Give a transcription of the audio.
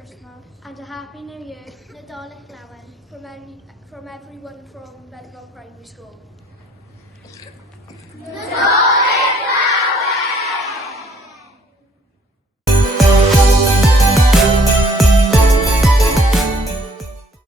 Christmas. And a Happy New Year. Nadolig Lawen. From everyone from Bedlinog Primary School. Nadolig!